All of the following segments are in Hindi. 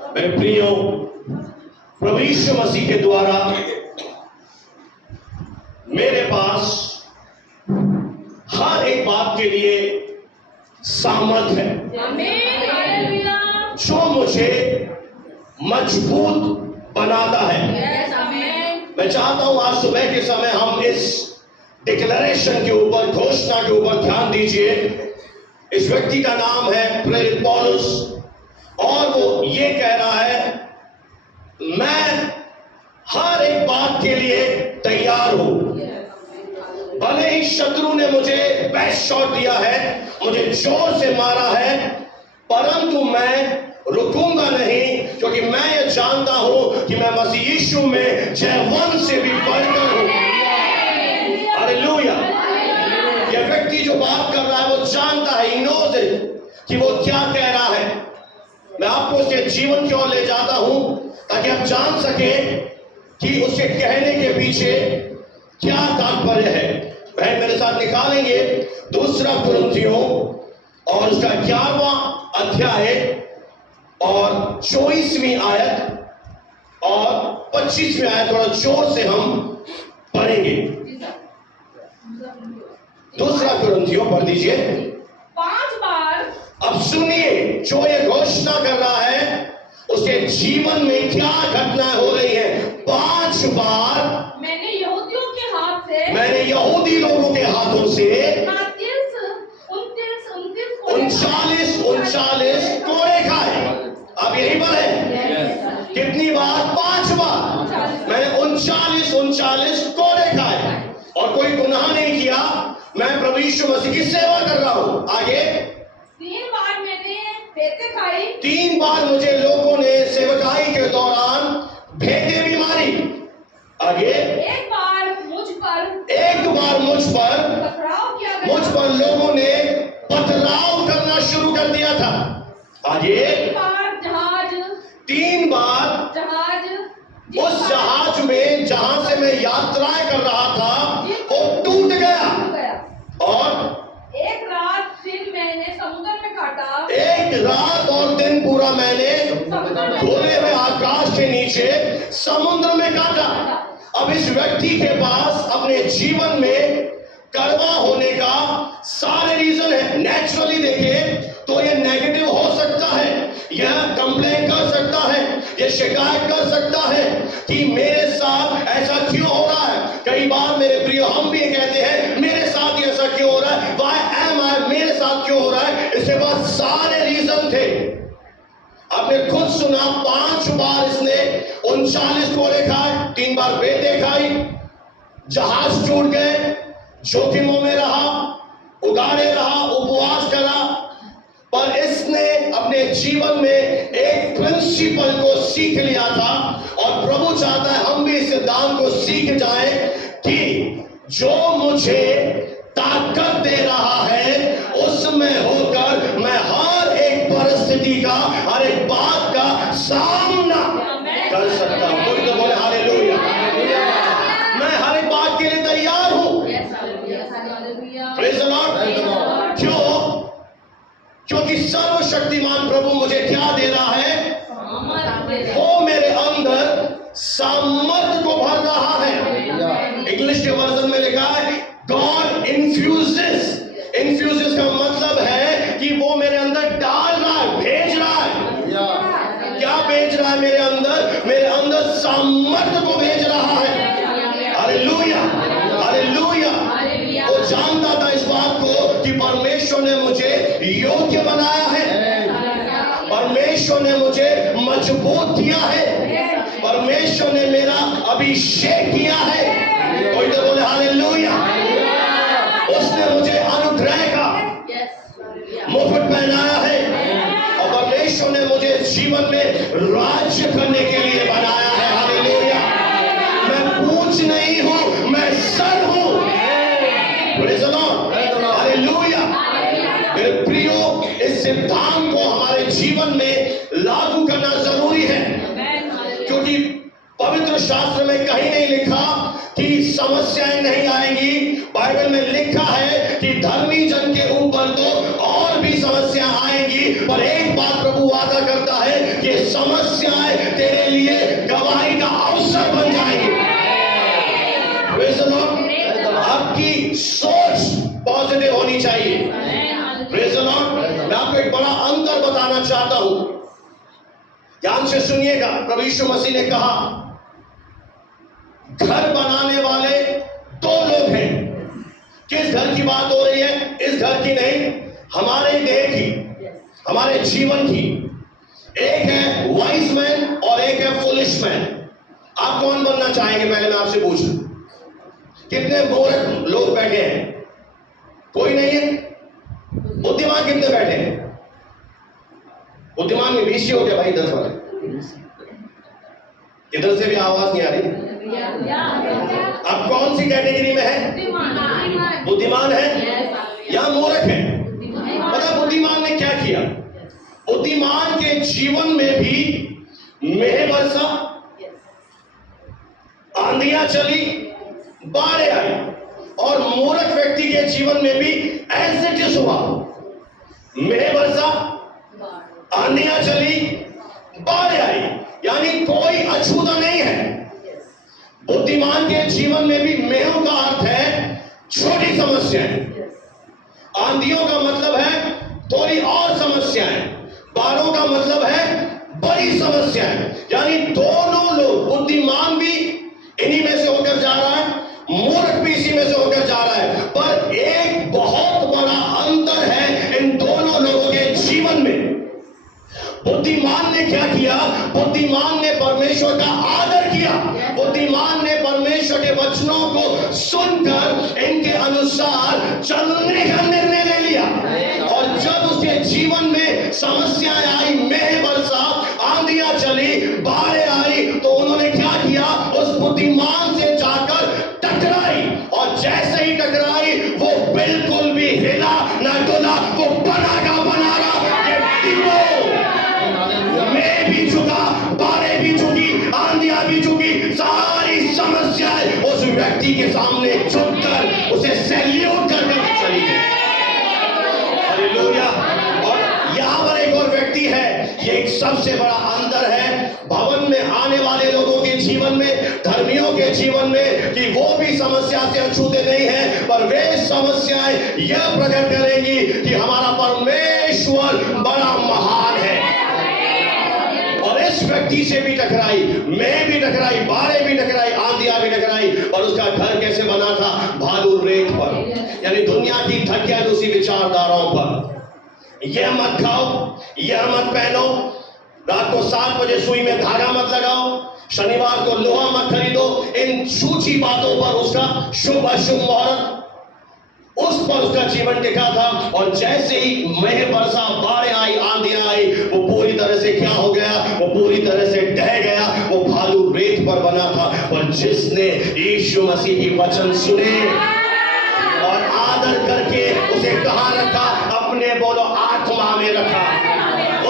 मेरे प्रियो, प्रभु यीशु मसीह के द्वारा मेरे पास हर एक बात के लिए सामर्थ है जो मुझे मजबूत बनाता है। मैं चाहता हूं आज सुबह के समय हम इस डिक्लेरेशन के ऊपर, घोषणा के ऊपर ध्यान दीजिए। इस व्यक्ति का नाम है प्रेरित पौलुस और वो ये कह रहा है, मैं हर एक बात के लिए तैयार हूं। भले ही शत्रु ने मुझे बेस्ट शॉट दिया है, मुझे जोर से मारा है, परंतु मैं रुकूंगा नहीं, क्योंकि मैं ये जानता हूं कि मैं मसीह यीशु में जयवंत से भी बढ़कर हूं। हालेलुया। यह व्यक्ति जो बात कर रहा है वो जानता है, he knows it, कि वो क्या कह रहा है। मैं आपको उसके जीवन की ओर ले जाता हूं ताकि आप जान सकें कि उसके कहने के पीछे क्या तात्पर्य है। बहन मेरे साथ निकालेंगे दूसरा कुरिन्थियों और उसका 11वां अध्याय और 24वीं आयत और 25वीं आयत, थोड़ा जोर से हम पढ़ेंगे। दूसरा कुरिन्थियों पढ़ दीजिए 5 बार। अब सुनिए, जो ये घोषणा कर रहा है उसके जीवन में क्या घटनाएं हो रही है। 5 बार मैंने यहूदियों के हाथ से, मैंने यहूदी लोगों के हाथों से 39 कोड़े खाए। अब यही पर है, कितनी बार? 5 बार मैंने 39 कोड़े खाए और कोई गुनाह नहीं किया। मैं प्रभु यीशु मसीह की सेवा कर रहा हूं। आगे 3 बार मैंने भेंटें खाई। 3 बार मुझे लोगों ने सेवकाई के दौरान भेंटें भी मारी। आगे एक बार मुझ पर पथराव किया गया। मुझ पर लोगों ने पथराव करना शुरू कर दिया था। आगे 3 बार उस जहाज में जहां से मैं यात्राएं कर रहा था वो टूट गया और एक रात दिन मैंने समुद्र में काटा। एक रात और दिन पूरा मैंने खुले हुए आकाश के नीचे समुद्र में काटा। अब इस व्यक्ति के पास अपने जीवन में कड़वा होने का सारे रीजन है। नेचुरली देखें तो यह नेगेटिव हो सकता है, यह कंप्लेन कर सकता है, यह शिकायत कर सकता है कि मेरे साथ ऐसा क्यों हो रहा है। कई बार मेरे प्रिय हम भी कहते हैं मेरे साथ ही ऐसा क्यों हो रहा है, Why am I? मेरे साथ क्यों हो रहा है। इसके बाद सारे रीजन थे। आपने खुद सुना 5 बार इसने 39 कोड़े खाए, 3 बार बेटे खाई, जहाज टूट गए, जोखिमों में रहा, उगाड़े रहा, उपवास करा, पर इसने अपने जीवन में एक प्रिंसिपल को सीख लिया था और प्रभु चाहता है हम भी इस सिद्धांत को सीख जाए कि जो मुझे ताकत दे रहा है उसमें होकर मैं हर एक परिस्थिति का, हर एक बात का सामना कर सकता हूं। कोई तो बोले हालेलुया। मैं हर एक बात के लिए तैयार हूं। Praise the Lord. क्यों? क्योंकि सर्वशक्तिमान प्रभु मुझे क्या दे रहा है? वो मेरे अंदर सामर्थ को भर रहा है। इंग्लिश के वर्जन में लिखा है गॉड इन्फ्यूजेस। इन्फ्यूजेस का मतलब है कि वो मेरे अंदर डाल रहा है, भेज रहा है। क्या भेज रहा है मेरे अंदर? मेरे अंदर सामर्थ को भेज रहा है। Hallelujah, hallelujah. वो जानता था इस बात को कि परमेश्वर ने मुझे योग्य बनाया है, परमेश्वर ने मुझे मजबूत किया है, परमेश्वर ने मेरा अभिषेक किया है। कोई तो बोले हालेलुया। उसने मुझे अनुग्रह का मुकुट पहनाया है और परमेश्वर ने मुझे जीवन में राज्य करने के लिए बनाया है। हालेलुया। मैं पूंछ नहीं हूं, मैं सर हूं। Praise the Lord. हालेलुया। मेरे प्रियो, इस सिद्धांत को हमारे जीवन में लागू करना जरूरी है, क्योंकि पवित्र शास्त्र में कहीं नहीं लिखा कि समस्याएं नहीं आएंगी। बाइबल में लिखा है कि धर्मी जन के ऊपर तो और भी समस्या आएंगी, पर एक बात प्रभु वादा करता है कि समस्याएं तेरे लिए गवाही का अवसर बन जाएंगे। Praise the Lord। आपकी सोच पॉजिटिव होनी चाहिए। Praise the Lord। मैं आपको एक बड़ा अंतर बताना चाहता हूं, ध्यान से सुनिएगा। प्रभु यीशु मसीह ने कहा घर बनाने वाले दो लोग हैं। किस घर की बात हो रही है? इस घर की नहीं, हमारे देह की, हमारे जीवन की। एक है वाइज मैन और एक है फुलिश मैन। आप कौन बनना चाहेंगे? पहले मैं आपसे पूछूं, कितने मूर्ख लोग बैठे हैं? कोई नहीं है। बुद्धिमान कितने बैठे हैं? बुद्धिमान में 20 हो गया भाई, 10 वाले। इधर से भी आवाज नहीं आ रही। अब कौन सी कैटेगरी में है? बुद्धिमान है या मूर्ख है? पता बुद्धिमान ने क्या किया? बुद्धिमान के जीवन में भी मेघ बरसा, आंधियां चली, बाढ़ें आई, और मूर्ख व्यक्ति के जीवन में भी एज इट इज हुआ। मेघ बरसा, आंधियां चली, बाढ़ें आई, यानी कोई अछूता नहीं है। बुद्धिमान के जीवन में भी मेघ का अर्थ है छोटी समस्याएं, आंधियों का मतलब है थोड़ी और समस्याएं, बाढ़ों का मतलब है बड़ी समस्याएं। यानी दोनों लोग, बुद्धिमान भी इन्हीं में से होकर जा रहा है, मूर्ख भी इसी में से होकर जा रहा है, पर एक बहुत बड़ा अंतर है इन दोनों लोगों के जीवन में। बुद्धिमान ने क्या किया? बुद्धिमान ने परमेश्वर का आदर किया। बुद्धिमान ने परमेश्वर के वचनों को सुनकर इनके अनुसार चलने का निर्णय ले लिया। और जब उसके जीवन में समस्याएं आई, मेघ बरसा, आंधियां चली, बाढ़ें आई, तो उन्होंने क्या किया? उस बुद्धिमान से जाकर टकराई, और जैसे ही टकराई वो बिल्कुल भी हिला ना डुला, वो बना का मैं भी झुका, बाढ़ें भी झुकी, आंधियां भी झुकी, सारी समस्याएं उस व्यक्ति के सामने झुककर उसे सैल्यूट करके चली गई। हालेलुया। और यहां पर एक और व्यक्ति है, ये एक सबसे बड़ा अंतर है भवन में आने वाले लोगों के जीवन में, धर्मियों के जीवन में, कि वो भी समस्या से अछूते नहीं है, पर वे समस्याएं यह प्रकट करेंगी कि हमारा परमेश्वर बड़ा महान है। और इस व्यक्ति से भी टकराई, मैं भी टकराई, बाढ़ें भी टकराई, आंधियां भी टकराई, और उसका घर कैसे बना था? भालू रेत पर, यानी दुनिया की धक्यानुसी विचारधाराओं पर। यह मत खाओ, यह मत पहनो, रात को 7 बजे सुई में धागा मत लगाओ, शनिवार को लोहा मत खरीदो। इन सूची बातों पर उसका शुभ अशुभ मुहूर्त, उस पर उसका जीवन टिका था। और जैसे ही मेघ बरसा, बाढ़ें आई, आंधियां आई, वो पूरी तरह से क्या हो गया? वो पूरी तरह से ढह गया। वो भालू रेत पर बना था। और जिसने यीशु मसीह की वचन सुने और आदर करके उसे कहां रखा? अपने बोलो आत्मा में रखा।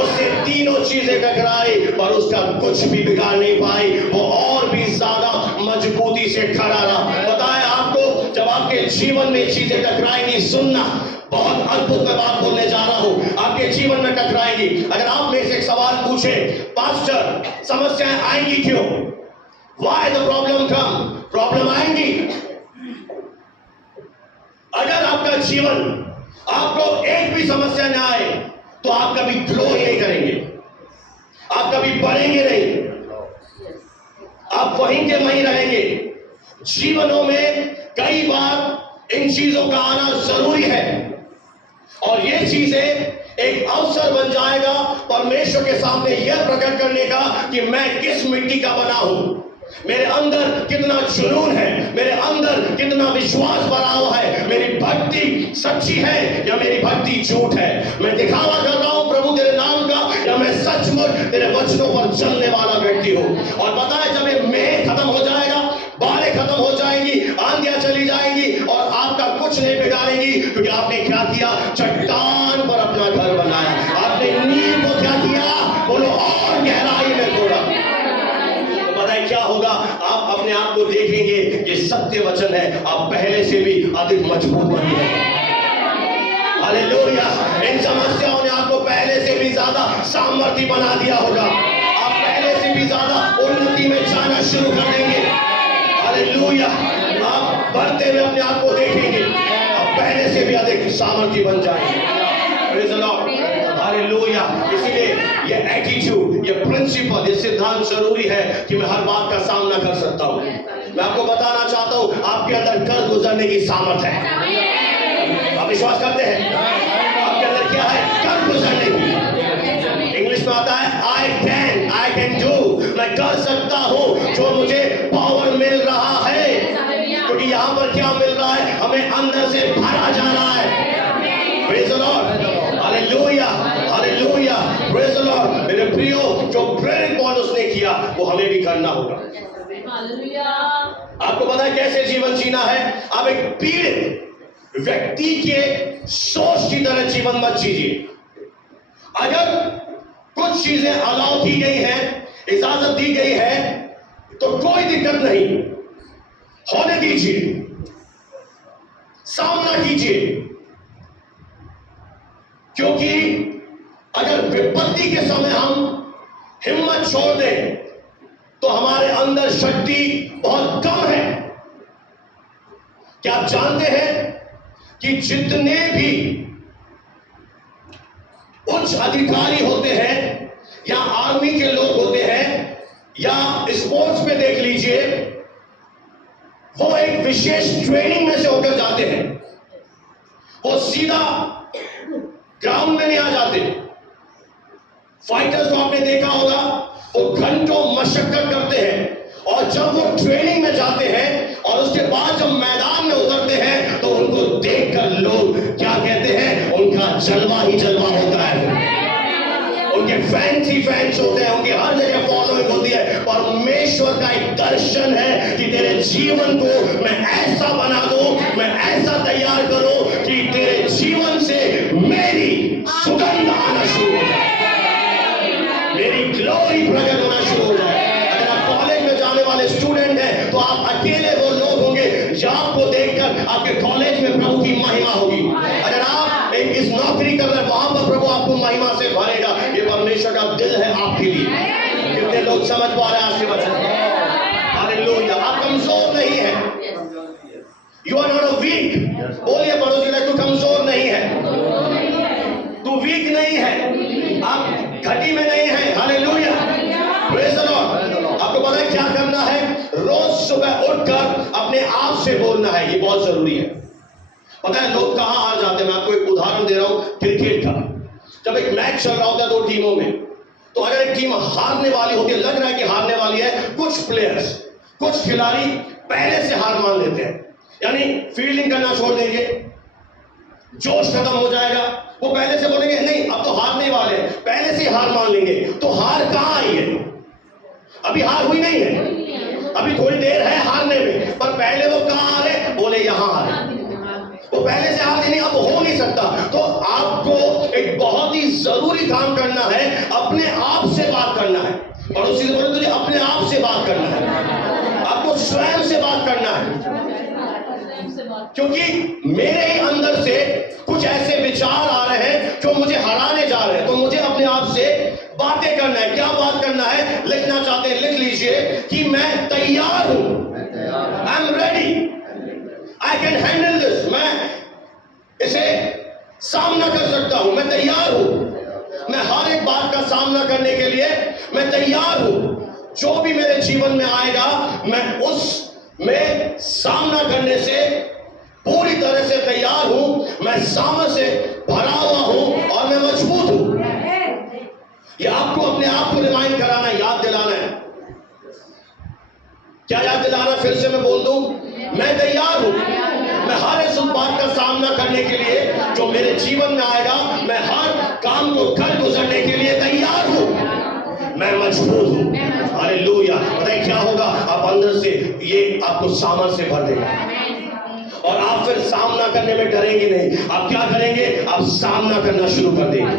उससे तीनों चीजें टकराई, पर उसका कुछ भी बिगाड़ नहीं पाई। वो और भी ज्यादा मजबूती से खड़ा रहा। बताया आपको, जब आपके जीवन में चीजें टकराएंगी, सुनना, बहुत अद्भुत मैं बात बोलने जा रहा हूं, आपके जीवन में टकराएंगी। अगर आप में से एक सवाल पूछे, पास्टर समस्याएं आएंगी क्यों? Why the problem come? Problem आएंगी। अगर आपका जीवन, आपको एक भी समस्या ना आए, तो आप कभी ग्रो ही नहीं करेंगे, आप कभी बढ़ेंगे नहीं, आप वहीं के वहीं रहेंगे। जीवनों में कई बार इन चीजों का आना जरूरी है, और ये चीजें एक अवसर बन जाएगा परमेश्वर के सामने यह प्रकट करने का कि मैं किस मिट्टी का बना हूं, मेरे अंदर कितना जुनून है, मेरे अंदर कितना विश्वास भरा हुआ है, मेरी भक्ति सच्ची है या मेरी भक्ति झूठ है, मैं दिखावा कर रहा हूं प्रभु तेरे नाम का या मैं सचमुच तेरे वचनों पर चलने वाला व्यक्ति हूं। और पता है, जब ये मेघ खत्म हो जाएगा, बाढ़ें खत्म हो जाएंगी, आंधियां चली जाएंगी, और आपका कुछ नहीं बिगाड़ेगी, क्योंकि आपने क्या किया? चट्टान पर अपना घर बनाया। आपने नींव को क्या किया? बोलो, और गहराई में तोड़ा। क्या होगा? आप अपने आप को देखेंगे, ये सत्य वचन है, आप पहले से भी अधिक मजबूत बन गए। हालेलुया। इन समस्याओं ने आपको पहले से भी ज्यादा सामर्थ्य बना दिया होगा। शुरू कर देंगे। हालेलुया। आप बढ़ते हुए अपने आप को देखेंगे, आप पहले से भी अधिक सामर्थ्य बन जाएंगे। Praise the Lord. हालेलुया। इसीलिए ये एटीट्यूड, ये प्रिंसिपल, ये सिद्धांत जरूरी है कि मैं हर बात का सामना कर सकता हूँ। मैं आपको बताना चाहता हूँ, आपके अंदर कर गुजरने की सामर्थ है। आप विश्वास करते हैं? आपके अंदर क्या है? कर गुजरने की। इंग्लिश में आता है आई कैन डू, मैं कर सकता हूँ जो मुझे पावर मिल रहा है। क्योंकि यहाँ पर क्या मिल रहा है? हमें अंदर से भरा जा रहा है। Praise the Lord. Hallelujah, hallelujah, praise the Lord. मेरे प्रियो, जो प्रेरित पौलुस उसने किया वो हमें भी करना होगा। आपको पता है कैसे जीवन जीना है? आप एक पीड़ित व्यक्ति के सोच की तरह जीवन मत जीजिए। अगर कुछ चीजें अलाउ की गई हैं, इजाजत दी गई है, तो कोई दिक्कत नहीं, होने दीजिए, सामना कीजिए। क्योंकि अगर विपत्ति के समय हम हिम्मत छोड़ दें तो हमारे अंदर शक्ति बहुत कम है। क्या आप जानते हैं कि जितने भी उच्च अधिकारी होते हैं या आर्मी के लोग होते हैं या स्पोर्ट्स में देख लीजिए, वो एक विशेष ट्रेनिंग में से होकर जाते हैं। वो सीधा ग्राउंड में नहीं आ जाते। फाइटर्स को आपने देखा होगा, वो घंटों मशक्कत करते हैं और जब वो ट्रेनिंग में जाते हैं और उसके बाद जब मैदान में उतरते हैं तो उनको देखकर लोग क्या कहते हैं? उनका जलवा ही जलवा होता है। उनके फैंस होते हैं, उनकी हर जगह फॉलोइंग होती है। परमेश्वर का एक दर्शन है कि तेरे जीवन को मैं ऐसा बना दूं, मैं ऐसा तैयार करूं कि तेरे जीवन से मेरी सुगंध आना शुरू हो जाए, मेरी ग्लोरी प्रकट होना शुरू हो जाए। अगर आप कॉलेज में जाने वाले स्टूडेंट हैं तो आप अकेले वो लोग होंगे जो आपको देखकर आपके कॉलेज में प्रभु की महिमा होगी। अगर आप एक इस नौकरी कर रहे हैं, वहां पर प्रभु आपको महिमा से भरेगा। ये परमेश्वर का दिल है आपके लिए। कितने लोग समझ पा रहे हैं आज के वचन? हालेलुया। आप कमजोर नहीं है। You are not a weak. बोलिए पड़ोसी को, तू कमजोर नहीं है, तू वीक नहीं है, आप घटी में नहीं है। Hallelujah, praise the Lord. आपको पता है क्या करना है? रोज सुबह उठकर अपने आप से बोलना है। ये बहुत जरूरी है। पता है लोग कहां हार जाते हैं? मैं आपको एक उदाहरण दे रहा हूं क्रिकेट का। जब एक मैच चल रहा होता है दो टीमों में, तो अगर एक टीम हारने वाली होती है, लग रहा है कि हारने वाली है, कुछ प्लेयर्स, कुछ खिलाड़ी पहले से हार मान लेते हैं, यानी फील्डिंग करना छोड़ देंगे, जोश खत्म हो जाएगा, वो पहले से बोलेंगे नहीं अब तो हारने वाले हैं, पहले से हार मान लेंगे। तो हार कहां आई है? अभी हार हुई नहीं है, अभी थोड़ी देर है हारने में, पर पहले वो कहां आ रहे? बोले यहां आ रहे। वो पहले से हार नहीं, अब हो नहीं सकता। तो आपको एक बहुत ही जरूरी काम करना है, अपने आप से बात करना है। पड़ोसी से बोले तुझे अपने आप से बात करना है, आपको स्वयं से बात करना है। क्योंकि मेरे ही अंदर से कुछ ऐसे विचार आ रहे हैं जो मुझे हराने जा रहे हैं। तो मुझे अपने आप से बातें करना है। क्या बात करना है? लिखना चाहते हैं लिख लीजिए कि मैं तैयार हूं, I am ready, I can handle this, मैं इसे सामना कर सकता हूं, मैं तैयार हूं, मैं हर एक बात का सामना करने के लिए मैं तैयार हूं। जो भी मेरे जीवन में आएगा मैं उस में सामना करने से पूरी तरह से तैयार हूं, मैं सामर्थ्य से भरा हुआ हूं और मैं मजबूत हूं। ये आपको अपने आप को रिमाइंड कराना है, याद दिलाना है। क्या याद दिलाना? फिर से मैं बोल दूं, मैं तैयार हूं, मैं हर इस बात का सामना करने के लिए जो मेरे जीवन में आएगा, मैं हर काम को कर गुजरने के लिए तैयार हूं, मैं मजबूत हूं। हालेलुया। पता है क्या होगा? आप अंदर से ये आपको सामर्थ्य से भर देगा और आप फिर सामना करने में डरेंगे नहीं। आप क्या करेंगे? आप सामना करना शुरू कर देंगे।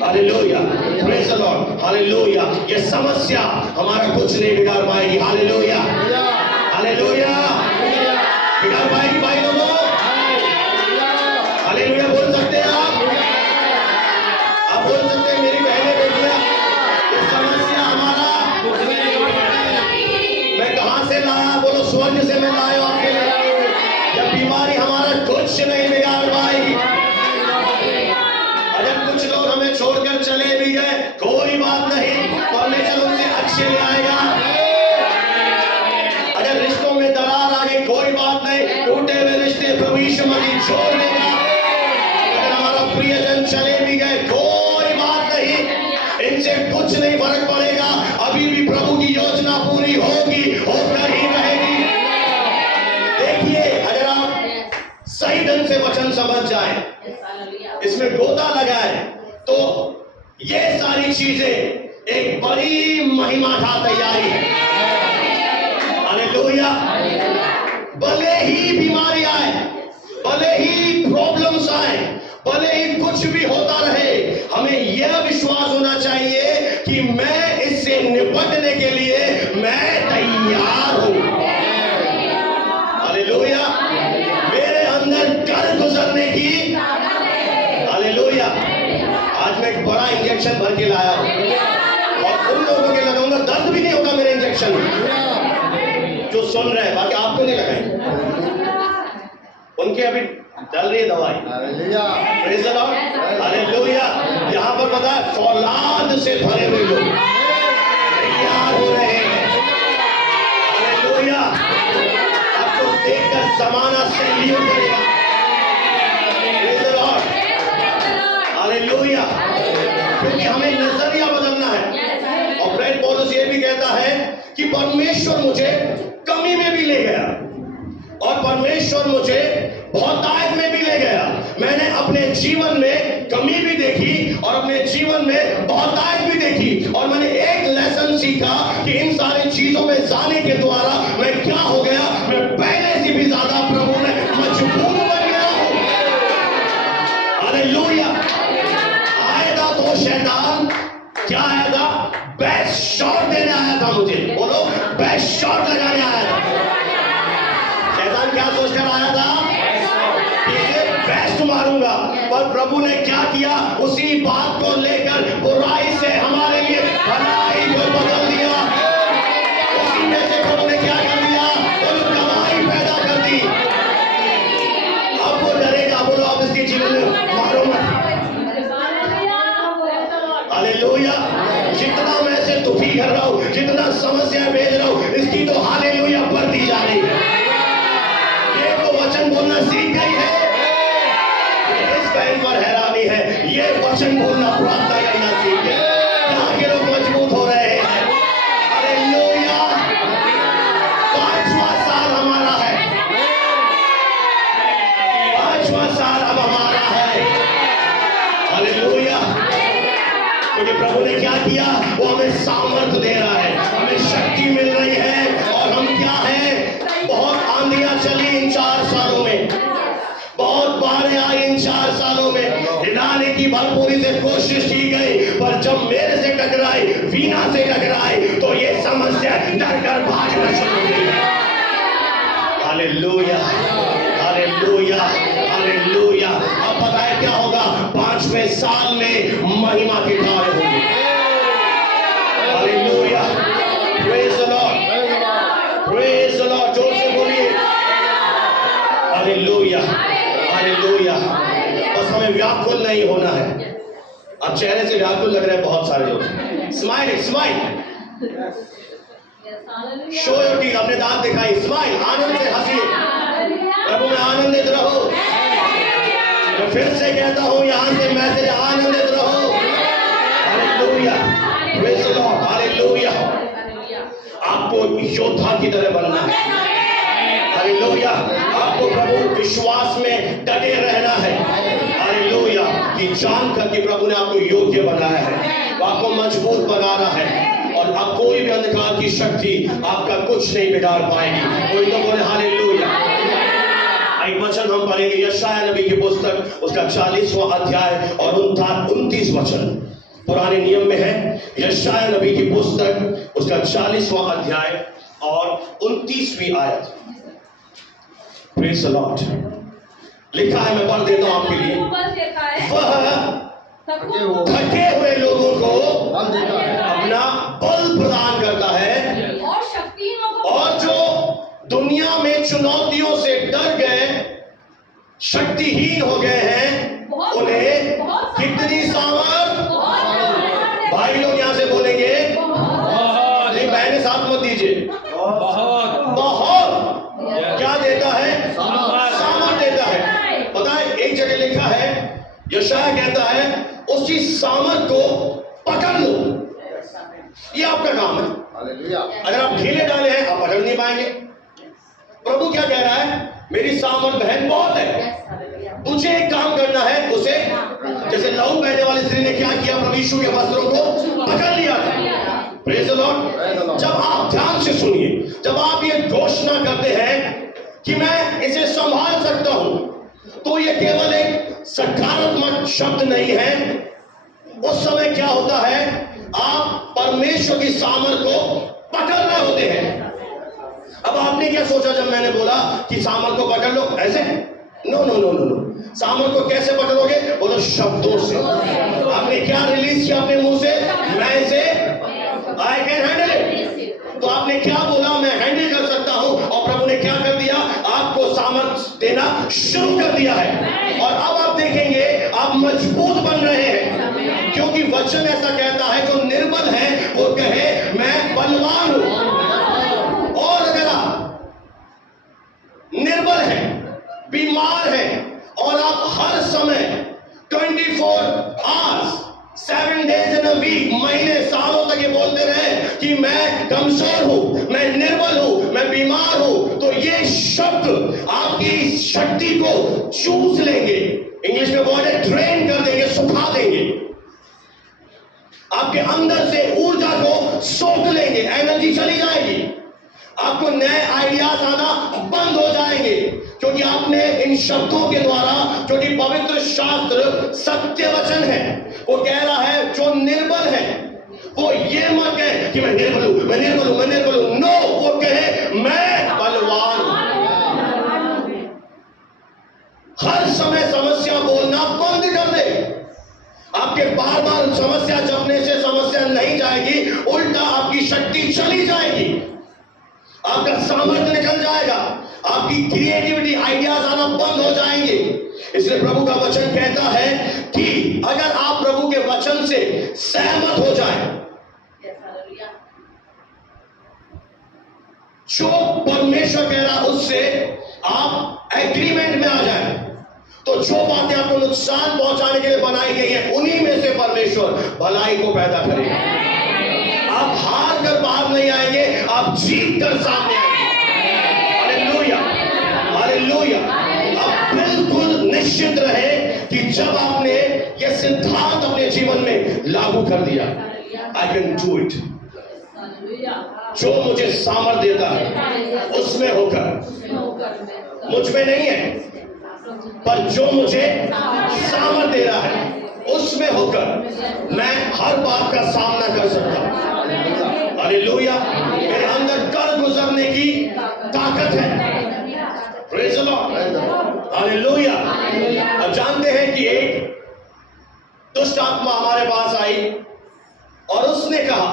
Hallelujah, praise the Lord. Hallelujah. ये समस्या हमारा कुछ नहीं बिगाड़ पाएगी। Hallelujah, hallelujah. बिगाड़ पाएगी भाई लोगों? हालेलुया बोल सकते हैं आप बोल सकते हैं मेरी बहनें बेटियां, ये समस्या हमारा, मैं नीचे ले आएगा। अगर रिश्तों में दरार आ गई कोई बात नहीं, टूटे हुए रिश्ते प्रभु यीशु मसीह छोड़ देगा। अगर हमारा प्रियजन चले भी गए कोई बात नहीं, इनसे कुछ नहीं फर्क पड़ेगा। अभी भी प्रभु की योजना पूरी होगी, होकर ही रहेगी। देखिए, अगर आप सही ढंग से वचन समझ जाए, इसमें गोता लगाए, तो ये सारी चीजें एक बड़ी महिमा का तैयारी है। हालेलुया। भले ही बीमारी आए, भले ही प्रॉब्लम्स आए, भले ही कुछ भी होता रहे, हमें यह विश्वास होना चाहिए कि मैं इससे निपटने के लिए मैं तैयार हूं। हालेलुया। मेरे अंदर कर गुजरने की, हालेलुया। आज मैं एक बड़ा इंजेक्शन भर के लाया हूं और उन लोगों के लगाऊंगा, दर्द भी नहीं होगा मेरे इंजेक्शन में, जो सुन रहे हैं, बाकी आपको नहीं लगाएंगे, उनके अभी डल रही है दवाई। Praise the Lord. हालेलुया। यहाँ पर पता है फौलाद से भरे हुए लोग तैयार हो रहे हैं। हालेलुया। आपको देखकर जमाना सैल्यूट करेगा। Praise the Lord. हालेलुया। क्योंकि हमें नजरिया बदलना है। और ब्रेड पौलुस ये भी कहता है कि परमेश्वर मुझे कमी में भी ले गया और परमेश्वर मुझे बहुतायत में भी ले गया। मैंने अपने जीवन में कमी भी देखी और अपने जीवन में बहुतायत भी देखी, और मैंने एक लेसन सीखा कि इन सारी चीजों में जाने के द्वारा मैं क्या हो गया, मैं पहले से भी ज्यादा प्रभु में मजबूत बन गया हूं। हालेलुया। आएगा तो शैतान क्या आएगा, बेस्ट शॉट देने आया था मुझे। बोलो, बेस्ट शॉट लगाने आया था। शैतान क्या सोचकर आया था कि इसे बेस्ट मारूंगा, पर प्रभु ने क्या किया, उसी बात को लेकर बुराई से हमारे लिए भलाई को बदल दिया। उसी में से प्रभु ने क्या कर दिया, वो कमाई पैदा कर दी। अब वो डरेगा, बोलो अब इसके जीवन में मारो मत। हालेलुया। जितना मैं इसे दुखी कर रहा हूं, जितना समस्या भेज रहा हूं, इसकी तो हालेलुया बढ़ती जा रही है। ये तो वचन बोलना सीख गई है। इस बहन पर हैरानी है, ये वचन बोलना प्रार्थना करना सीख गए। यहाँ के लोग मजबूत हो रहे हैं। हालेलुया। 5वां साल हमारा है, 5वां साल अब हमारा है। हालेलुया। क्योंकि प्रभु ने क्या किया, वो हमें सामर्थ दे रहा है, हमें शक्ति मिल रही है। और हम क्या हैं, बहुत आंधियां चली इन 4 सालों में, बहुत बाढ़ें आई इन 4 सालों में, हिलाने की भरपूरी से कोशिश की गई, पर जब मेरे से टकराई, वीना से टकराई, तो ये समस्या डर कर भागना शुरू हो गई। हालेलुया। हालेलुया। हालेलुया। अब पता है क्या होगा, 5वें साल में महिमा की ढाल होगी। Hallelujah. Praise the Lord. Praise the Lord. जोर से बोलिए हालेलुया। हालेलुया। बस हमें व्याकुल नहीं होना है। अब चेहरे से व्याकुल लग रहे हैं बहुत सारे लोग। Smile, smile, show your teeth. अपने दांत दिखाई, स्माइल, आनंद से हंसिए, प्रभु में आनंदित रहो। मैं फिर से कहता हूं, यहां से मैसेज, आनंदित रहो। Hallelujah. Praise the Lord. Hallelujah. आपको योद्धा की तरह बनना है। हालेलुया। आपको प्रभु विश्वास में डटे रहना है। हालेलुया। कि जानकर कि प्रभु ने आपको योग्य बनाया है, वो आपको मजबूत बना रहा है, और अब कोई भी अंधकार की शक्ति आपका कुछ नहीं बिगाड़ पाएगी। कोई तो बोले हालेलुया। एक वचन हम पढ़ेंगे यशायाह नबी की पुस्तक, उसका 40वां अध्याय और 29 वचन पुराने नियम में है। यशायाह नबी की पुस्तक, उसका 40वां अध्याय और 29वीं आयत। Praise the Lord. लिखा है, मैं पढ़ देता हूं आपके लिए। वह थके हुए लोगों को अपना बल प्रदान करता है, और जो दुनिया में चुनौतियों से डर गए, शक्तिहीन हो गए हैं, उन्हें कितनी सामर्थ। भाई लोग यहां से बोलेंगे आपका काम है। हालेलुया। अगर आप ढीले डाले हैं आप पकड़ नहीं पाएंगे। प्रभु क्या कह रहा है? मेरी सामर्थ बहन बहुत है, तुझे एक काम करना है, उसे जैसे लहू बहने वाली स्त्री ने क्या किया, प्रभु यीशु के वस्त्रों को पकड़ लिया था। Praise the Lord. जब आप ध्यान से सुनिए, जब आप ये घोषणा करते हैं कि मैं इसे संभाल सकता हूं, तो ये केवल एक सकारात्मक शब्द नहीं है। उस समय क्या होता है, आप परमेश्वर की सामर्थ को पकड़ रहे होते हैं। अब आपने क्या सोचा जब मैंने बोला कि सामर्थ को पकड़ लो? ऐसे no no no no no. सामर्थ को कैसे पकड़ोगे? बोलो शब्दों से। आपने क्या रिलीज किया अपने मुंह से? मैं इसे आई कैन हैंडल इट। तो आपने क्या बोला? मैं हैंडल कर सकता हूं। और प्रभु ने क्या कर दिया? आपको सामर्थ देना शुरू कर दिया है। और अब आप देखेंगे आप मजबूत बन रहे हैं, क्योंकि वचन ऐसा कहता है जो निर्बल है वो कहे मैं बलवान हूं। और अगर आप निर्बल हैं, बीमार हैं और आप हर समय 24 hours 7 days in a week, महीने सालों तक ये बोलते रहे कि मैं कमजोर हूं, मैं निर्बल हूं, मैं बीमार हूं, तो ये शब्द आपकी शक्ति को चूस लेंगे। इंग्लिश में वर्ड है ड्रेन कर देंगे, सुखा देंगे। आपके अंदर से ऊर्जा को सोख लेंगे, एनर्जी चली जाएगी। आपको नए आइडियाज आना बंद हो जाएंगे, क्योंकि आपने इन शब्दों के द्वारा, जो कि पवित्र शास्त्र सत्य वचन है, वो कह रहा है जो निर्बल है वो ये मत कहे कि मैं निर्बल हूं, मैं निर्बल हूं, मैं निर्बल हूं। नो, वो कहे मैं बलवान हूं। हर समय समस्या बोलना बंद कर दे। आपके बार बार समस्या जपने से समस्या नहीं जाएगी, उल्टा आपकी शक्ति चली जाएगी, आपका सामर्थ्य निकल जाएगा, आपकी क्रिएटिविटी, आइडियाज आना बंद हो जाएंगे। इसलिए प्रभु का वचन कहता है कि अगर आप प्रभु के वचन से सहमत हो जाएं, जो परमेश्वर कह रहा उससे आप एग्रीमेंट में आ जाएं, तो जो बातें आपको नुकसान पहुंचाने के लिए बनाई गई हैं, उन्हीं में से परमेश्वर भलाई को पैदा करेगा। आप हार कर बाहर नहीं आएंगे, आप जीत कर सामने आएंगे। Hallelujah, hallelujah. आप बिल्कुल निश्चित रहे कि जब आपने यह सिद्धांत अपने जीवन में लागू कर दिया, आई कैन डू इट, जो मुझे सामर्थ्य देता है उसमें होकर, मुझ में नहीं है, पर जो मुझे सामर्थ्य दे रहा है उसमें होकर मैं हर बात का सामना कर सकता हूं। हालेलुया। मेरे अंदर कर गुजरने की ताकत है। Praise the Lord. हालेलुया। अब जानते हैं कि एक दुष्ट आत्मा हमारे पास आई और उसने कहा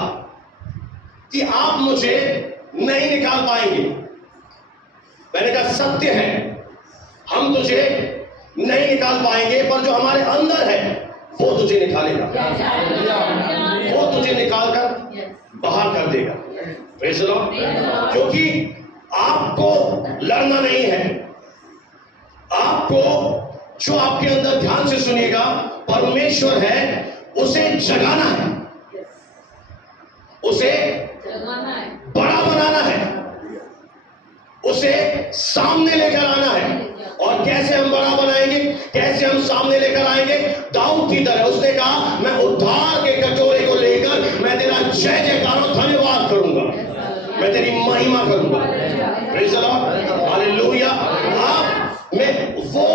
कि आप मुझे नहीं निकाल पाएंगे। मैंने कहा सत्य है, हम तुझे नहीं निकाल पाएंगे, पर जो हमारे अंदर है वो तुझे निकालेगा, वो तुझे निकाल कर बाहर कर देगा। Praise the Lord. क्योंकि आपको लड़ना नहीं है, आपको जो आपके अंदर, ध्यान से सुनिएगा, परमेश्वर है उसे जगाना है, उसे बड़ा बनाना है, उसे सामने लेकर आना है। और कैसे हम बड़ा बनाएंगे, कैसे हम सामने लेकर आएंगे? दाऊद की तरह उसने कहा मैं उद्धार के कटोरे को लेकर मैं तेरा जय जयकार और धन्यवाद करूंगा, मैं तेरी महिमा करूंगा। Praise the Lord. हालेलुया। आप में वो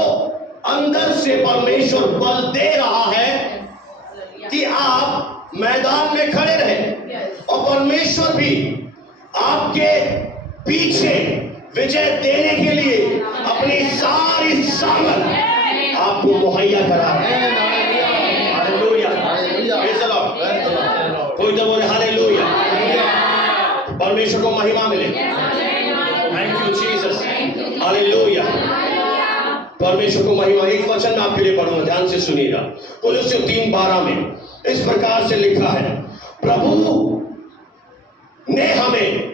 अंदर से परमेश्वर बल दे रहा है कि आप मैदान में खड़े रहे, और परमेश्वर भी आपके पीछे विजय देने के लिए अपनी सारी सामर्थ आपको मुहैया करा है। हालेलुया। Praise the Lord. कोई तो बोले हालेलुया। परमेश्वर को महिमा मिले। Thank you Jesus. हालेलुया। परमेश्वर को महिमा। एक वचन मैं आपके लिए पढ़ूंगा, ध्यान से सुनिएगा। कुलुस्सी 3:12 में इस प्रकार से लिखा है, प्रभु ने हमें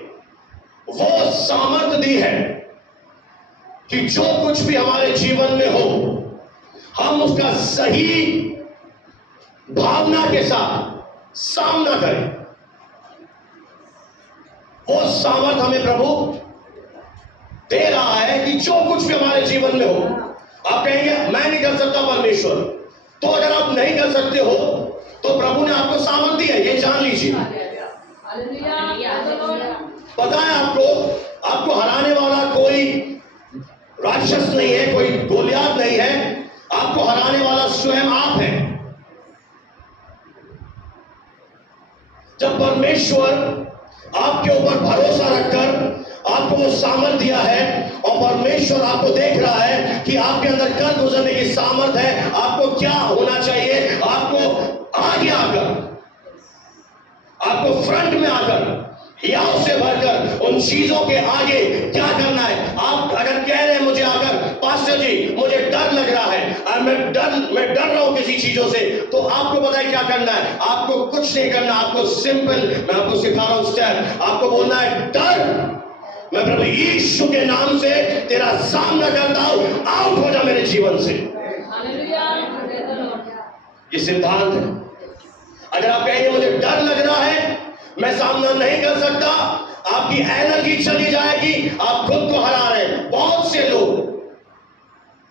वो सामर्थ दी है कि जो कुछ भी हमारे जीवन में हो, हम उसका सही भावना के साथ सामना करें। वो सामर्थ हमें प्रभु दे रहा है कि जो कुछ भी हमारे जीवन में हो। आप कहेंगे मैं नहीं कर सकता परमेश्वर, तो अगर आप नहीं कर सकते हो तो प्रभु ने आपको सामर्थ दी है, ये जान लीजिए। पता है आपको हराने वाला कोई राक्षस नहीं है, कोई गोलियात नहीं है, आपको हराने वाला स्वयं आप है। जब परमेश्वर आपके ऊपर भरोसा रखकर आपको वो सामर्थ दिया है और परमेश्वर आपको देख रहा है कि आपके अंदर कर गुजरने की सामर्थ है, आपको क्या होना चाहिए, आपको आगे आकर, आपको फ्रंट में आकर हियाव से भरकर उन चीजों के आगे क्या करना है। आप अगर कह रहे हैं मुझे अगर पास्टर जी मुझे डर लग रहा है और मैं डर रहा हूं किसी चीजों से, तो आपको पता है क्या करना है। आपको कुछ नहीं करना, आपको सिंपल, मैं आपको सिखा रहा हूं स्टेप। आपको बोलना है डर, मैं प्रभु यीशु के नाम से तेरा सामना करता हूं, आउट हो जा मेरे जीवन से। ये सिद्धांत है। अगर आप कहेंगे मुझे डर लग रहा है, मैं सामना नहीं कर सकता, आपकी एनर्जी चली जाएगी, आप खुद को हरा रहे हैं। बहुत से लोग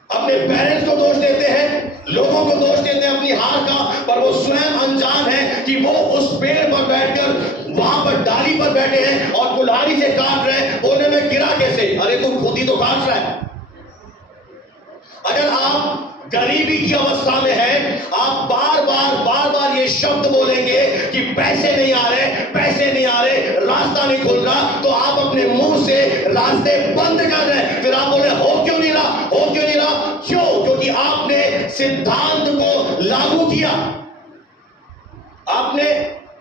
अपने पेरेंट्स को दोष देते हैं, लोगों को दोष देते हैं अपनी हार का, पर वो स्वयं अनजान है कि वो उस पेड़ पर बैठकर वहां पर डाली पर बैठे हैं और कुल्हाड़ी से काट रहे हैं। बोलने में गिरा कैसे? अरे तू खुद ही तो काट रहा है। अगर आप गरीबी की अवस्था में है, आप बार बार ये शब्द बोलेंगे कि पैसे नहीं आ रहे, पैसे नहीं आ रहे, रास्ता नहीं खुल रहा, तो आप अपने मुंह से रास्ते बंद कर रहे हैं। फिर आप बोले हो क्यों नहीं रहा, हो क्यों नहीं रहा? क्यों? क्योंकि आपने सिद्धांत को लागू किया, आपने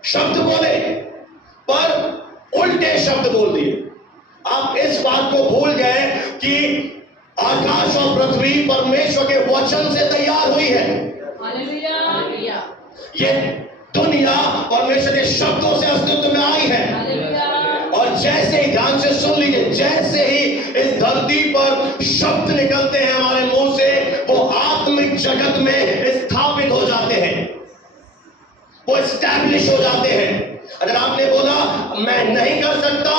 शब्द बोले पर उल्टे शब्द बोल दिए। आप इस बात को भूल गए कि आकाश और पृथ्वी परमेश्वर के वचन से तैयार हुई है। ये दुनिया परमेश्वर के शब्दों से अस्तित्व में आई है। और जैसे ही, ध्यान से सुन लीजिए, जैसे ही इस धरती पर शब्द निकलते हैं हमारे मुंह से, वो आत्मिक जगत में स्थापित हो जाते हैं, वो एस्टैब्लिश हो जाते हैं। अगर आपने बोला मैं नहीं कर सकता,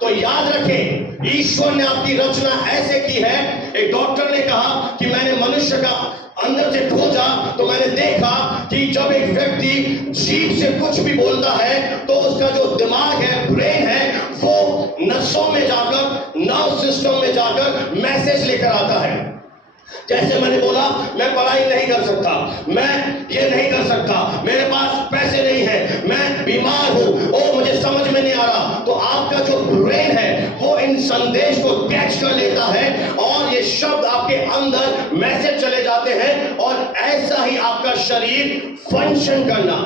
तो याद रखें ईश्वर ने आपकी रचना ऐसे की है। एक डॉक्टर ने कहा कि मैंने मनुष्य का अंदर से खोजा तो मैंने देखा कि जब एक व्यक्ति जीभ से कुछ भी बोलता है तो उसका जो दिमाग है, ब्रेन है, वो नसों में जाकर, नर्व सिस्टम में जाकर मैसेज लेकर आता है। जैसे मैंने बोला मैं पढ़ाई नहीं कर सकता, मैं ये नहीं कर सकता, मेरे पास पैसे नहीं है, मैं बीमार हूं, ओ मुझे समझ में नहीं आ रहा, तो आपका जो ब्रेन है वो इन संदेश को कैच कर लेता है और ये शब्द आपके अंदर मैसेज चले जाते हैं और ऐसा ही आपका शरीर फंक्शन करना,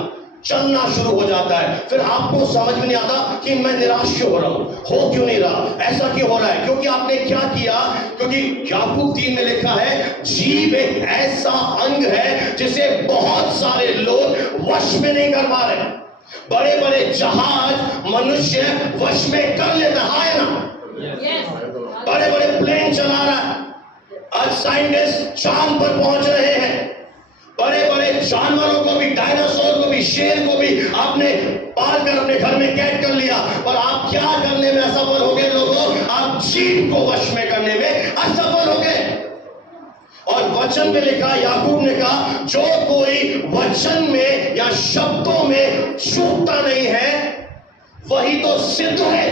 चलना शुरू हो जाता है। फिर आपको समझ में नहीं आता कि मैं निराश क्यों हो रहा हूं, हो क्यों नहीं रहा, ऐसा क्यों हो रहा है? क्योंकि आपने क्या किया? क्योंकि याकूब 3 में लिखा है जीभ एक ऐसा अंग है जिसे बहुत सारे लोग वश में नहीं कर पा रहे। बड़े बड़े जहाज मनुष्य वश में कर लेता है ना, बड़े बड़े प्लेन चला रहा है, आज साइंटिस्ट चांद पर पहुंच रहे हैं, बड़े बड़े जानवरों को भी, डायनासोर को भी, शेर को भी आपने पाल कर अपने घर में कैद कर लिया, पर आप क्या करने में असफल हो गए लोगों? आप जीभ को वश में करने में असफल हो गए। और वचन में लिखा, याकूब ने कहा जो कोई वचन में या शब्दों में चूकता नहीं है वही तो सिद्ध है।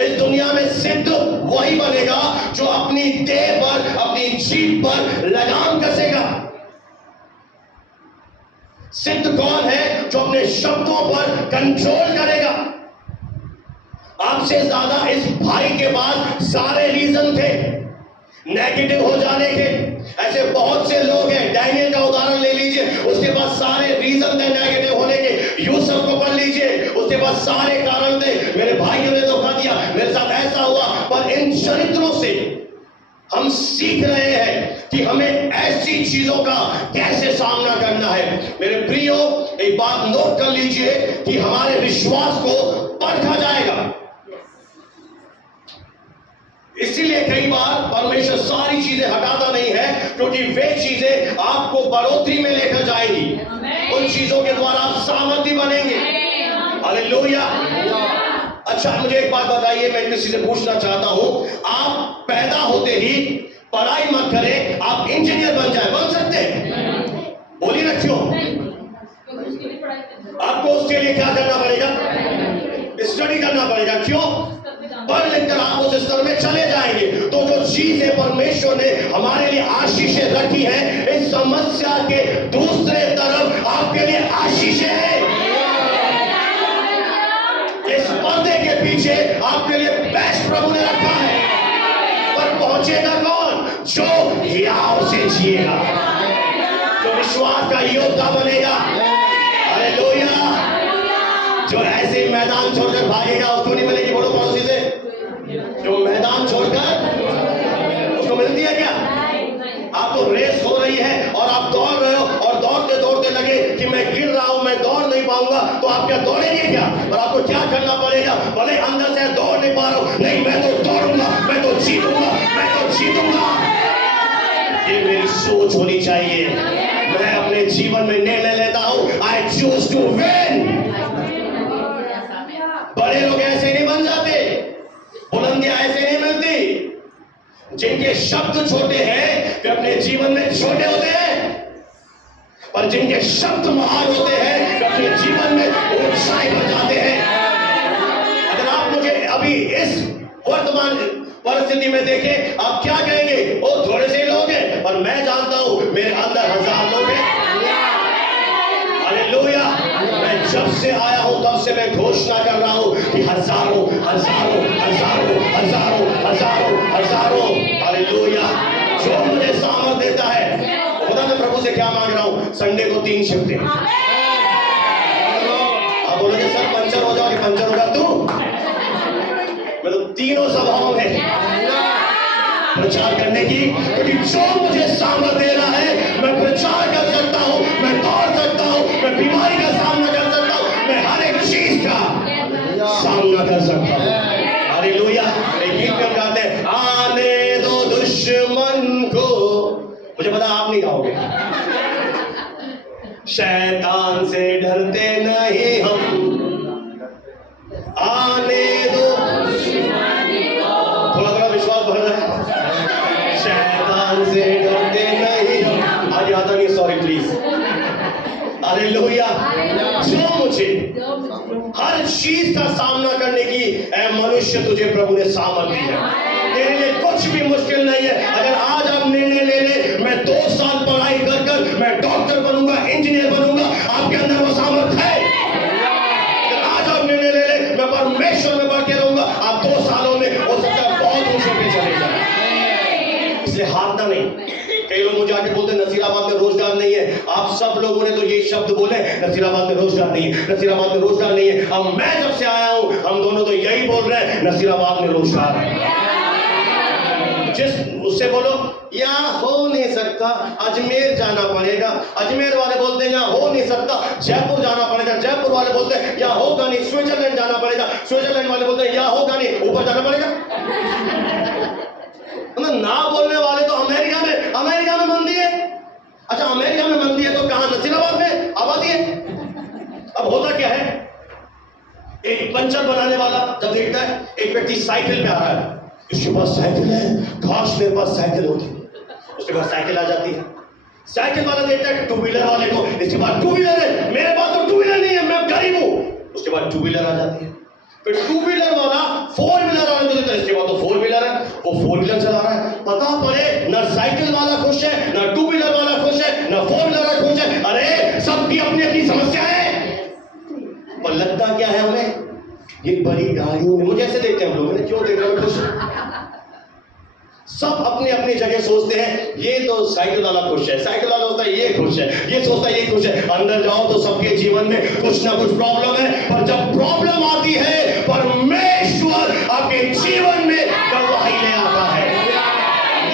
इस दुनिया में सिद्ध वही बनेगा जो अपनी देह पर, अपनी जीभ पर लगाम कसेगा। सिद्ध कौन है? जो अपने शब्दों पर कंट्रोल करेगा। आपसे ज्यादा इस भाई के पास सारे रीजन थे नेगेटिव हो जाने के। ऐसे बहुत से लोग हैं, डैनियल का उदाहरण ले लीजिए, उसके पास सारे रीजन थे नेगेटिव होने के। यूसुफ को पढ़ लीजिए, उसके पास सारे कारण थे, मेरे भाइयों ने धोखा दिया, मेरे साथ ऐसा हुआ। पर इन चरित्रों से हम सीख रहे हैं कि हमें ऐसी चीजों का कैसे सामना करना है। मेरे प्रियो, एक बात नोट कर लीजिए कि हमारे विश्वास को परखा जाएगा। इसीलिए कई बार परमेश्वर सारी चीजें हटाता नहीं है, क्योंकि वे चीजें आपको बढ़ोतरी में लेकर जाएंगी। उन चीजों के द्वारा आप सामर्थ्य बनेंगे। हालेलुया। अच्छा मुझे एक बात बताइए, मैं किसी से पूछना चाहता हूं, आप पैदा होते ही पढ़ाई मत करें, आप इंजीनियर बन जाए, बन सकते हैं? बोलिए ना क्यों? आपको उसके लिए क्या करना पड़ेगा? स्टडी करना पड़ेगा। क्यों? पढ़ लिख कर आप उस स्तर में चले जाएंगे। तो जो चीजें परमेश्वर ने हमारे लिए आशीषें रखी हैं, इस समस्या के दूसरे तरफ आपके लिए आशीषें हैं। इस पर्दे के पीछे आपके लिए बेस्ट प्रभु ने रखा है। पर पहुंचेगा कौन? जो हियाव से जिएगा, जो विश्वास का योद्धा बनेगा। हालेलुया। जो ऐसे मैदान छोड़कर भागेगा उसको नहीं मिलेगी। बोलो पड़ोसी से, जो मैदान छोड़कर, उसको मिलती है क्या? आप तो रेस हो रही है और आप दौड़ रहे हो और दौड़ते दौड़ते लगे कि मैं गिर रहा हूं, मैं दौड़ नहीं पाऊंगा, तो आप क्या दौड़ेंगे क्या? और आपको क्या करना पड़ेगा? भले अंदर से दौड़ नहीं पा रहा हूं, नहीं मैं तो दौड़ूंगा, मैं तो जीतूंगा, मैं तो जीतूंगा। ये मेरी सोच होनी चाहिए। मैं अपने जीवन में निर्णय लेता हूं, आई चूज टू विन। बड़े लोग ऐसे नहीं बन जाते, बुलंदियां ऐसे नहीं मिलती। जिनके शब्द छोटे हैं वे अपने जीवन में छोटे होते हैं, और जिनके शब्द महान होते हैं वे अपने जीवन में ऊंचाई पर जाते हैं। अगर आप मुझे अभी इस वर्तमान परिस्थिति में देखें, आप क्या कहेंगे? वो थोड़े से लोग हैं, और मैं जानता हूं मेरे अंदर 1000 लोग हैं। हालेलुया। मैं जब से आया हूं तब से मैं घोषणा कर रहा हूं कि हजारों हजारों हजारों हजारों हजारों हजारों, हालेलुया, जो मुझे सामर्थ देता है। पता मैं प्रभु से क्या मांग रहा हूं? संडे को 3 शिफ्टें। आप बोलोगे सर पंचर हो जाओगे, पंचर होगा तू? मैं तो तीनों सभाओं में प्रचार करने की, क्योंकि जो मुझे सामर्थ दे रहा है मैं प्रचार कर सकता हूं, मैं दौड़ सकता हूं, मैं बीमारी का सामना कर सकता हूं, मैं हर एक चीज का सामना कर सकता हूं। हालेलुया। एक गीत में गाते हैं, आने दो दुश्मन को। मुझे पता आप नहीं गाओगे। शैतान से डरते नहीं हम, आने दो। थोड़ा थोड़ा विश्वास बढ़ रहा है। शैतान से डरते नहीं हम। आज आता नहीं, सॉरी प्लीज। हालेलुया। जो मुझे हर चीज का सामना करने की, ऐ मनुष्य तुझे प्रभु ने सामर्थ दी है। तेरे लिए कुछ भी मुश्किल नहीं है। अगर आज आप निर्णय ले ले, मैं 2 साल पढ़ाई कर कर मैं डॉक्टर बनूंगा, इंजीनियर बनूंगा, आपके अंदर वो सामर्थ है। अगर आज आप निर्णय ले ले, मैं परमेश्वर में बढ़ के रहूंगा, आप 2 सालों में हो सकता है बहुत ऊंचे पे चले जाए। इसलिए हारना नहीं। कई लोग मुझे आके बोलते हैं नसीराबाद में रोजगार नहीं है। आप सब लोगों ने तो ये शब्द बोले, नसीराबाद में रोजगार नहीं है, नसीराबाद में रोजगार नहीं है। अब मैं जब से आया हूं हम दोनों तो यही बोल रहे हैं, नसीराबाद में रोजगार है। जिस उससे बोलो यहाँ हो नहीं सकता, अजमेर जाना पड़ेगा, अजमेर वाले बोलते हैं यहाँ हो नहीं सकता, जयपुर जाना पड़ेगा, जयपुर वाले बोलते हैं यहाँ होगा नहीं, स्विट्जरलैंड जाना पड़ेगा, स्विट्जरलैंड वाले बोलते हैं यहाँ होगा नहीं, ऊपर जाना पड़ेगा। ना बोलने वाले तो अमेरिका में मंदी है। अच्छा अमेरिका में मंदी है तो कहां? नसीराबाद में आबादी है। अब होता क्या है, एक पंचर बनाने वाला जब देखता है एक व्यक्ति साइकिल पे आ रहा है, इसके पास साइकिल है, काश मेरे पास साइकिल होती, उसके पास साइकिल आ जाती है। साइकिल वाला देखता है 2 व्हीलर वाले को, इसके पास 2 व्हीलर है, मेरे पास तो 2 व्हीलर नहीं है, मैं गरीब हूं, उसके बाद 2 व्हीलर आ जाती है। फिर 2 व्हीलर वाला 4 व्हीलर वाले को देता है, इसके बाद तो 4 व्हीलर है, वो 4 व्हीलर चला रहा है। पता पड़े ना साइकिल वाला खुश है, ना 2 व्हीलर वाला खुश है, ना 4 व्हीलर वाला खुश है। अरे सबकी अपनी अपनी समस्या है। पर लगता क्या है हमें, ये बड़ी गाड़ियों में, मुझे ऐसे देखते हैं हम लोग, क्यों देख रहे हो खुश? सब अपने अपनी जगह सोचते हैं, ये तो साइकिल वाला खुश है, साइकिल वाला होता है ये खुश है, ये सोचता है ये खुश है। अंदर जाओ तो सबके जीवन में कुछ ना कुछ प्रॉब्लम है। पर जब प्रॉब्लम आती है, परमेश्वर आपके जीवन में गवाही ले आता है।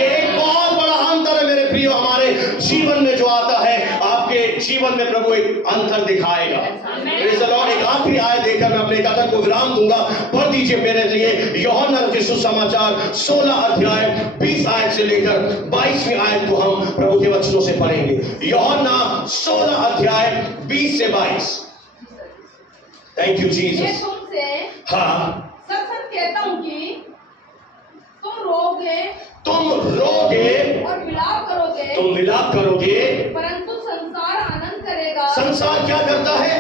ये एक बहुत बड़ा अंतर है मेरे प्रियो। हमारे जीवन में जो आता है, आपके जीवन में प्रभु एक अंतर दिखाएगा। Praise the Lord. एक आखिरी आयत देखकर मैं अपने कथा को विराम दूंगा। पढ़ दीजिए मेरे लिए यूहन्ना के सुसमाचार 16 अध्याय 20 आयत से लेकर 22वीं आयत को हम प्रभु के वचनों से पढ़ेंगे। यूहन्ना 16 अध्याय 20 से 22। Thank you Jesus. से हाँ, सच सच कहता हूँ कि तुम रोगे और विलाप करोगे, परंतु संसार आनंद करेगा। संसार क्या करता है?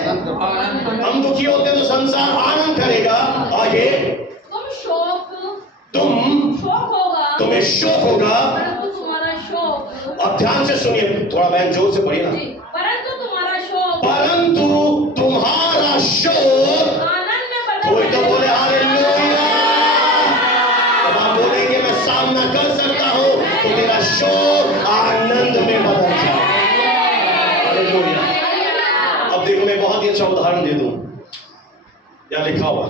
हम दुखी होते तो संसार आनंद करेगा। आगे, तुम्हें शोक होगा, परंतु तुम्हारा शोक, अब ध्यान से सुनिए, थोड़ा बहन जोर से पढ़िए ना। परंतु तुम्हारा शोक आनंद में बदल कोई तो बोले हालेलुया। अब आप बोलेंगे मैं सामना कर सकता हूँ, तो तेरा शोक आनंद में बदल जाए। हालेलुया। अब देखो मैं बहुत ही अच्छा उदाहरण दे दूं। या लिखा हुआ,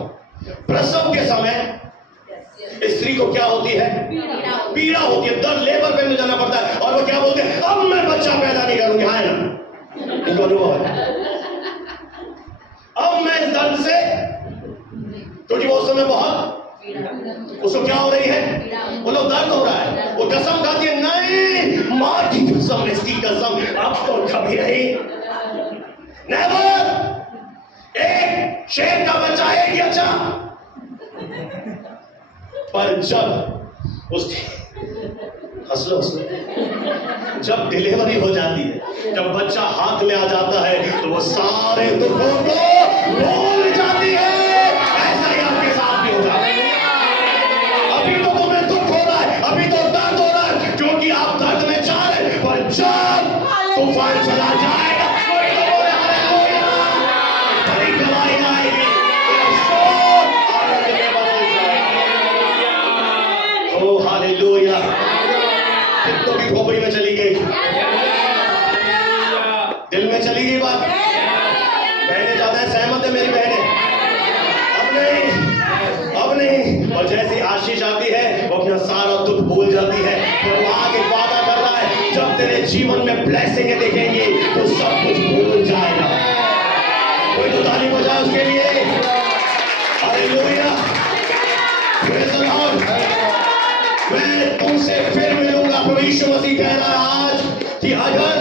प्रसव के समय स्त्री को क्या होती है? पीड़ा होती है, दर्द, लेबर पेन में जाना पड़ता है, और वो क्या बोलते हैं? अब मैं बच्चा पैदा नहीं करूंगी। हाँ है ना, इनको अनुभव है। अब मैं इस दर्द से, क्योंकि वो उस समय बहुत, उसको क्या हो रही है? वो लोग दर्द हो रहा है, वो कसम खाती है, नहीं माँ की कसम, इसकी कसम, अब तो कभी नहीं, नेवर। एक शेर का बच्चा एक ही अच्छा, पर जब उसकी हंसलो जब डिलीवरी हो जाती है, जब बच्चा हाथ में आ जाता है, तो वो सारे दुखों को भूल जाती है। ऐसा ही आपके साथ भी होगा। अभी तो तुम्हें दुख हो रहा है, अभी तो दर्द हो रहा है, क्योंकि आप दर्द में जा रहे हैं, पर जब तूफान चला जाएगा, कोई तो बोले हालेलुया, बड़ी गवाही आएगी, तेरा शोक आनंद में बदल जाएगा। ओ हालेलुया। कितनों की खोपड़ी में चली गई, दिल में चली गई बात। बहनें ज्यादा सहमत है मेरी बहनें, अब नहीं। और जैसी आशीष आती है, वो अपना सारा दुख भूल जाती है। तो वो आगे वादा कर रहा है, जब तेरे जीवन में ब्लेसिंग दिखेंगी, तो सब कुछ भूल जाएगा। कोई तो ताली बजाए उसके लिए। Hallelujah, praise the Lord. मैं तुमसे फिर मिलूंगा। प्रभु यीशु मसीह कह रहा है आज कि अगर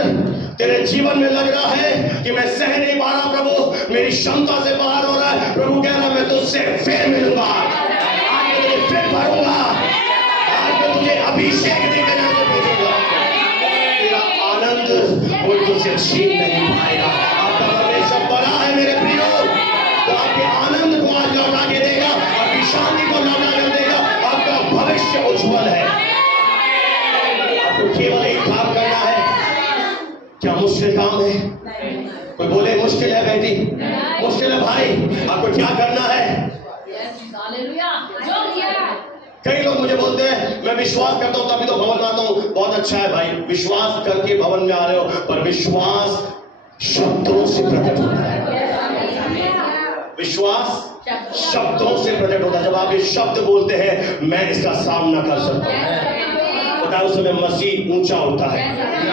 तेरे जीवन में लग रहा है कि मैं सह नहीं पा रहा, प्रभु मेरी क्षमता से बाहर हो रहा है, प्रभु कह रहा है मैं तुझसे फिर मिलूंगा, आज मैं तुझे फिर भरूंगा, आज मैं तुझे अभिषेक देकर यहाँ पे भेजूंगा। तेरा आनंद कोई तुझसे छीन नहीं पाएगा। आपका परमेश्वर बड़ा है मेरे प्रियो, तो आपके आनंद को आज लौटा के देगा, आपकी शांति को लौटा कर देगा। आपका भविष्य उज्जवल है। आपको केवल एक काम करना है। क्या मुश्किल काम है? कोई बोले मुश्किल है बेटी, मुश्किल है भाई, आपको क्या करना है? कई लोग मुझे बोलते हैं मैं विश्वास करता हूं तभी तो भवन में आता हूं। बहुत अच्छा है भाई, विश्वास करके भवन में आ रहे हो, पर विश्वास शब्दों से प्रकट होता है। विश्वास शब्दों से प्रकट होता है। जब आप ये शब्द बोलते हैं, मैं इसका सामना कर सकता हूं, पता है उस समय मसीह ऊंचा होता है,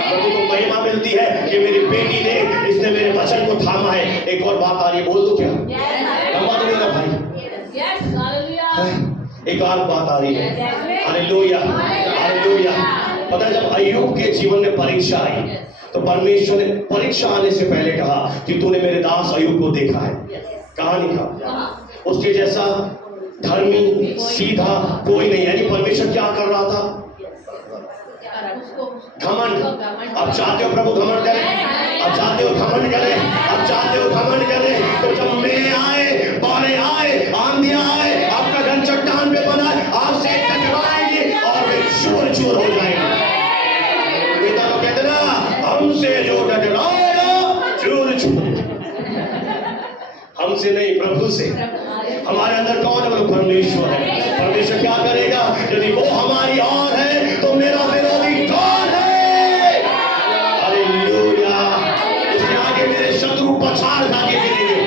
प्रभु को महिमा मिलती है कि मेरी बेटी ने, इसने मेरे वचन को थामा है। एक और बात आ रही है, बोल दो क्या? लंबा तो मेरा भाई, एक और बात आ रही है। Hallelujah, hallelujah. पता है जब अय्यूब के जीवन में परीक्षा आई, तो परमेश्वर ने परीक्षा आने से पहले कहा कि तूने मेरे दास अय्यूब को देखा है। कहा नहीं कहा? उसके जैसा धर्मी सीधा कोई नहीं। यानी परमेश्वर क्या कर रहा था? घमंड। अब चाहते हो प्रभु घमंड करे, अब चाहते हो घमंड करे, अब चाहते हो घमंड करे, तो जब मेरे आए, बाढ़ें आए, आंधियां आए, आपका घर चट्टान पे बना है, आपसे टकराएंगे और वे चूर चूर हो जाएंगे। पिता तो कहते ना, हमसे जो टकराएगा चूर चूर, हमसे नहीं प्रभु से। हमारे अंदर कौन है? वो परमेश्वर है। परमेश्वर क्या करेगा? यदि वो हमारी ओर है, तो मेरा विरोधी कौन है? हालेलुया। उसके आगे मेरे शत्रु पछाड़ खा के गिरेंगे,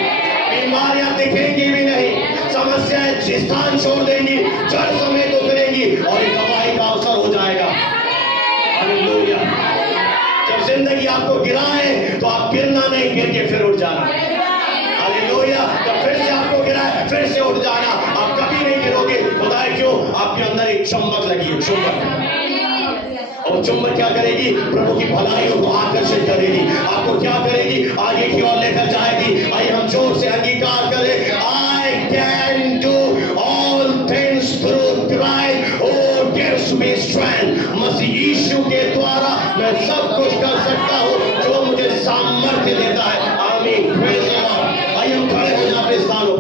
बीमारियां दिखेंगी भी नहीं, समस्याएं स्थान छोड़ देंगी, जड़ समेत उतरेंगी, और एक गवाही का अवसर हो जाएगा। हालेलुया। जब जिंदगी आपको गिराए, तो आप गिरना नहीं, गिर के फिर उठ जाना। हालेलुया। जब फिर से आपको गिराए, फिर से उठ जाना। आप कभी नहीं गिरोगे। पता है क्यों? आपके अंदर एक चुंबक लगी है, चुंबक। और चुंबक क्या करेगी? प्रभु की भलाइयों को आकर्षित करेगी, आपको क्या करेगी? आगे की ओर लेकर जाएगी। आइए हम जोर से अंगीकार करें, I can replied, oh gives me strength, मसीह यीशु के द्वारा मैं सब कुछ कर सकता हूँ जो मुझे सामर्थ्य देता है. आमीन. Praise